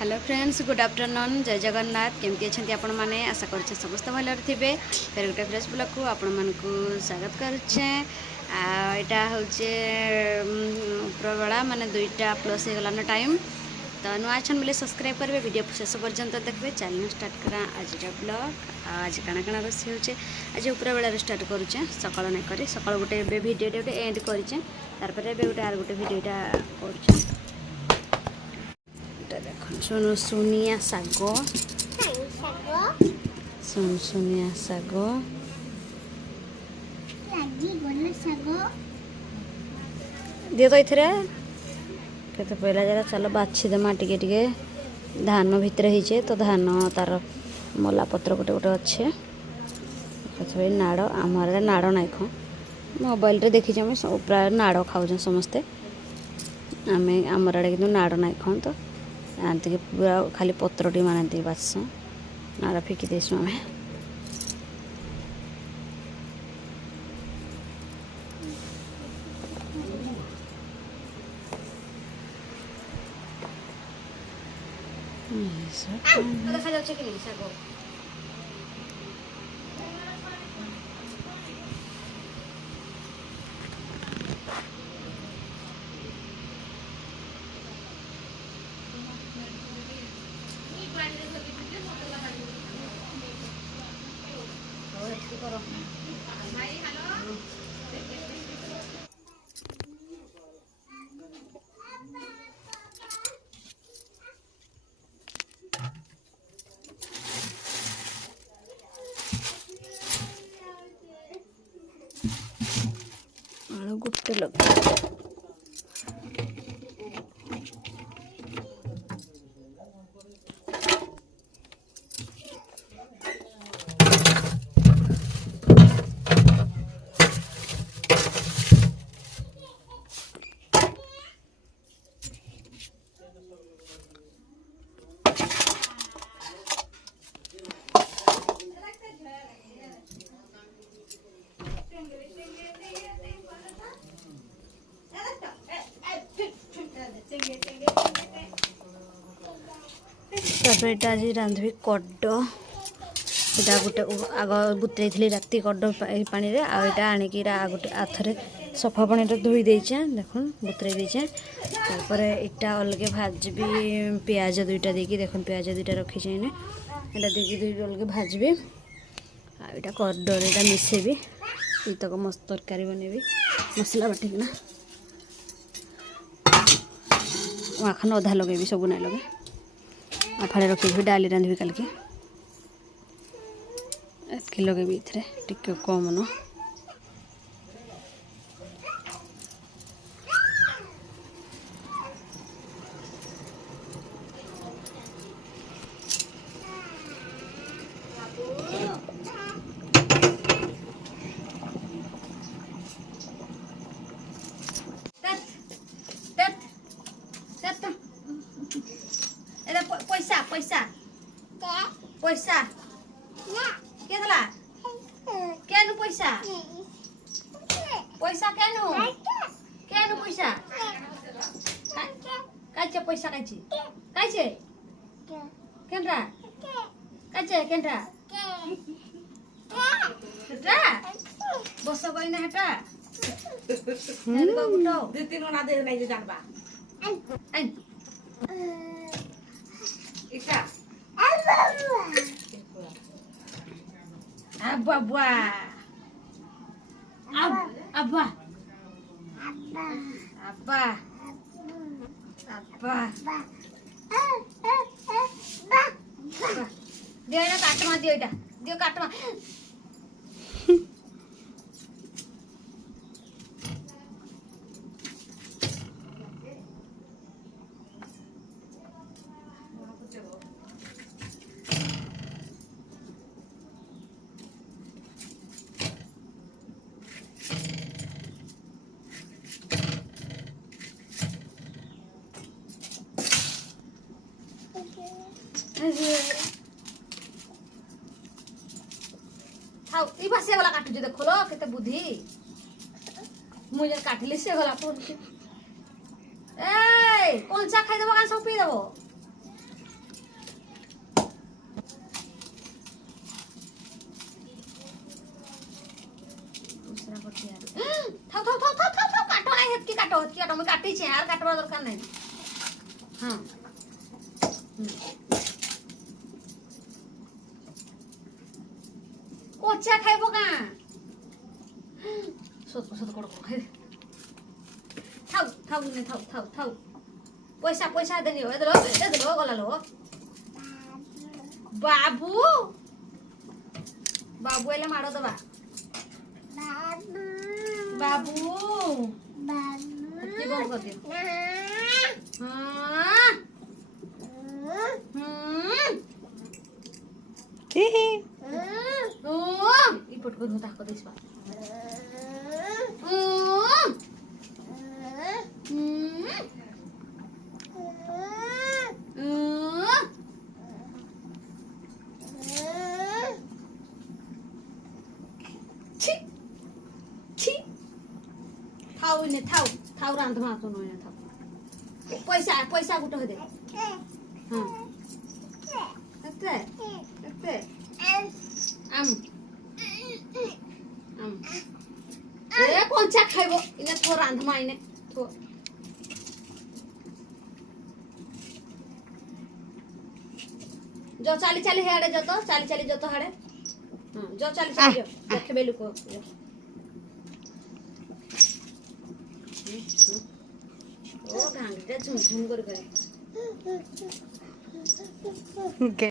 Hello friends, good afternoon, जय जगन्नाथ। केमती अच्छा आपण मैंने आशा कर समस्त भल थे। फिर गोटे फ्रेश ब्लॉग को आपण मानक स्वागत करुचे। यहाँ हूँ प्रबला माने 2टा प्लस हो गलान टाइम। तो नुआ छन बोले सब्सक्राइब करेंगे, वीडियो शेष पर्यंत देखते। चैनल स्टार्ट करा आज ब्लॉग। आज काଣା काଣା रोषे होचे आज उपरा बेला स्टार्ट करुचे, सकाळ नहीं करी सकाळ गोटे वीडियो गोटे एंड करें। तारपर गोटे आर गोटे वीडियोटा कर सुनु सुनिया साग, सुनिया साग दिए तो इथे केते पहला जरा चलो बाछी देमा टिके टिके। धान भितर होइछे तो धान तार मला पत्र गोटे गोटे अच्छे नाड़ आमर नाड़ नाई खा मोबाइल रे देखी प्राय नाड़ खाऊ समस्ते। आम आमर आड़े कि नाड़ नाई खाऊ तो आंती पूरा खाली पत्रटी मानती बास नाड़ फिकी देसु आम। देखा जाच्छे कि साग आलू गुटे लगा आज रांधि कड। यहाँ गोटे आग बुतई थी राति कड पानी रे आटा आणिक गोटे आथरे सफा पानी धोई देचे। देख बुतई देचे तापर इटा अलगे भाजबी पियाज 2टा देकी। देख पियाज 2टा रखी यहाँ देकी अलगे भाजबी। आटा कडर यहाँ मिसेबी तक मस्त तरकारी बनैबी मसला बाटिकना। आखन अधा लगे सब ना लगे फाड़े रखी डाली रांधि कल के एतकी लगे ये टिके कम न। पैसा पैसा पैसा के दला केनु पैसा पैसा केनु केनु पैसा काचे पैसा काचे काचे केनरा काचे केनरा हेटा बस गइना हेटा हेन बाबूटो 2-3 ना दे नै जानबा आइन इटा abba abba abba abba abba दियो ना काटमा दियो इटा दियो काटमा थाउ ई भासे वाला काटु जे देखलो केते बुद्धि मु जे काटली से गला पुर ए कौन सा खाइ देबो का सब पी देबो काट मैं काटी छे यार काटवा दरकार नहीं हां कोचा खाइबो का सत सत कोड खाइ थाउ थाउ ने थाउ थाउ थाउ पैसा पैसा देनी हो एदलो गला लो बाबू बाबू एला मारो दबा बाबू बाबू की बोल कर दे हां ही ही ओ ई पट कर ताको देस बा थाउ ने थाउ थाउ रांध मातो न थाउ पैसा पैसा गुटो दे हां एते एते आम आम ए कोनचा खाइबो इने थो रांध मा इने थो जो चाली चाली हेड़े जो तो चाली चाली जो तो हड़े हां जो चाली चाली जो देखे बेलु को ओ गांगटे झुम झुम कर करे ओके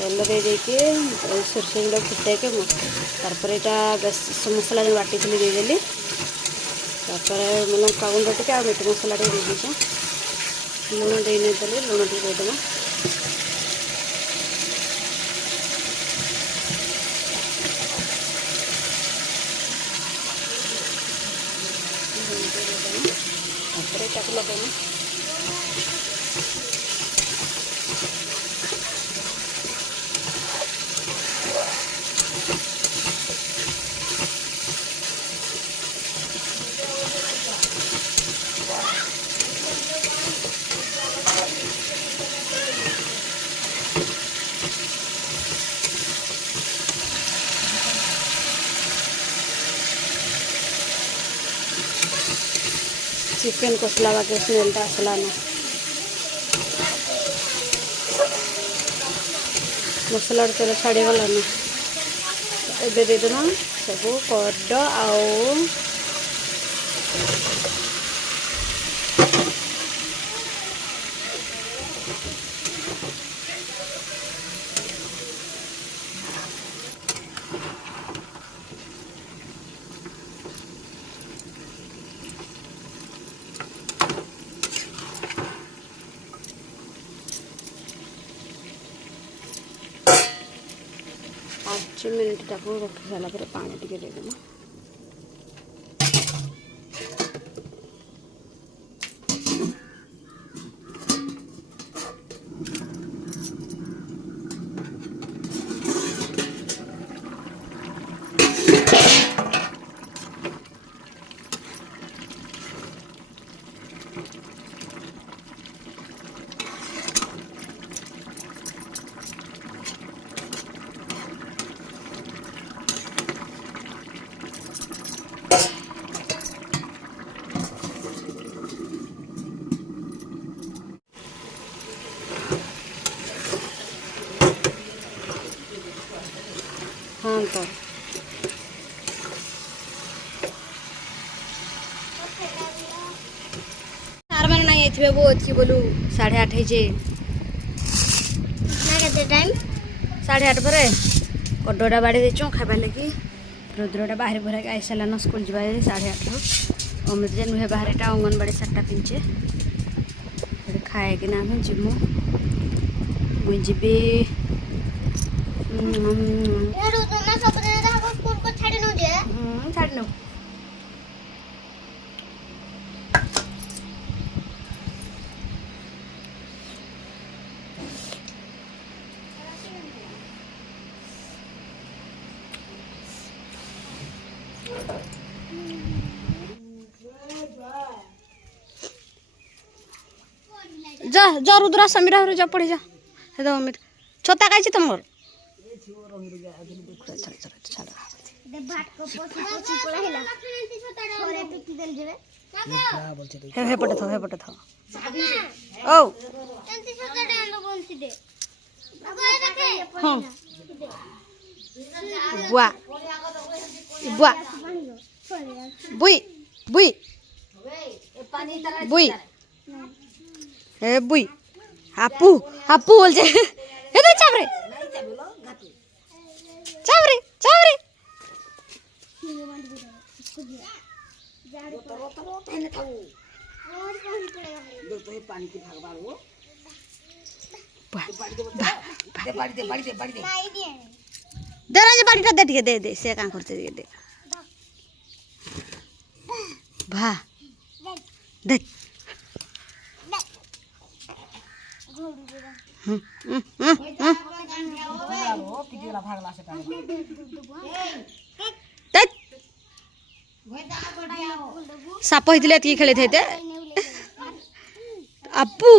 तेल दे देके सरसों गुड़ा फुटे के तारपर यहाँ मसला जो बाटी थी देदेली लंका गुंड टे आ मीट मसला टे दे दीचे लुण दे नहीं लुण टे देदेमा तापर लगेमा चिकेन कसला बाकी स्मेलटा आसला ना मसला तेल छाड़ी गला ना एबे देदेमा सब कड आउ पाँच मिनट टाक रखी सारापर पानी टी देदेमा अंतर सार मैंने नहीं आइथिबे वो अच्छी बोलू 8:30 ହେଇଛେ ना केते टाइम 8:30 पर कड्डोटा बाड़ी देचु खाइबा लगी रुद्रटा बाहर भरा आई सारान स्कूल जा 8:30 अमृत जे नुहे बाहर अंगनबाड़ी 7टा पिंचे खाए कि ना जीमु मुझे जीबी यार तुम सब दिन रात स्कूल को छाड़ी न जे छाड़ नो जा जा रुद्रा समीरा हो जा पढ़े जा हे दो अमित छोटा काई तुमर दे भात को पोछी पड़ा हिला छोरे पिटी देल जेबे हे पटे थो ओ तंती छोटा डांडो बोलती दे हां बुआ बुआ बुई बुई बुई ए बुई आपू आपू बोल जे हे तो चाबरे चाबरे चाबरे दे राजे बाड़ीटा दे टिके दे से का करते दे भा दे साप होते खेले थे अपू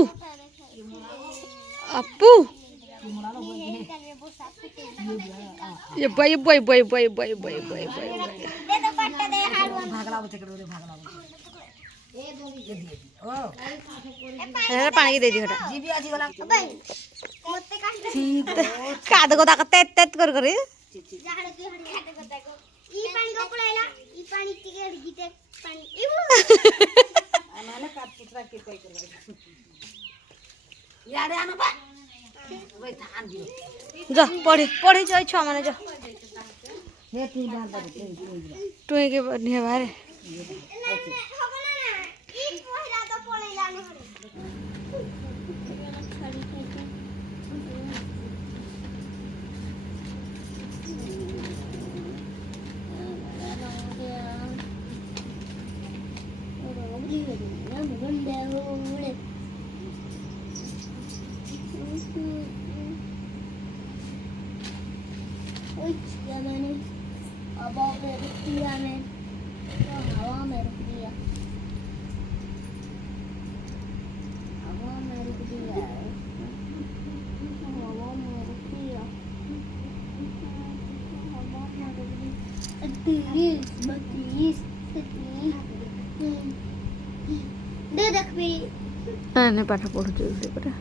अपू ये बई बई बई बई बई बई बई बई पानी दे दी काद को तेत तेत कर ई पानी को पळायला ई पानी टिके गीते पानी आमाला काट पुत्रा के कोई करवाई याडे आनो बा ओय धान दियो जा पढ़े पढ़े जाय छ माने जा हे तू डाल दे तू के निहे बारे ई पहिला तो पळायला न हरे दे देख भी आने पाठ पढ़ुछु से परा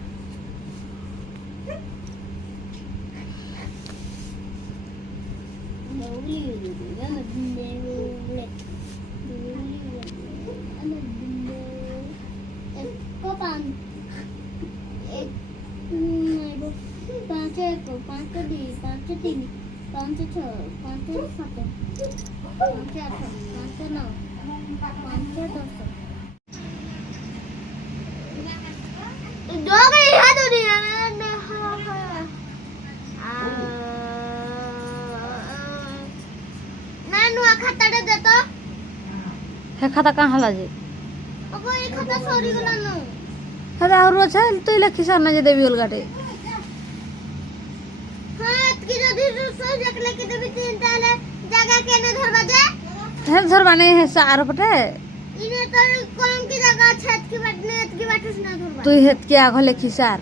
खाता कहाँ हला जे अब ये खाता सॉरी गला न अरे और अच्छा तो लखी सामने जे देवी अलगाटे हां की जदी सो जकले की देवी तीन ताले जगह केने धरबा जे हे धरबा नहीं है सार पटे इने तो कौन की जगह छत की बाटने की बाटस ना धरबा तू हेत के आगो लखी सार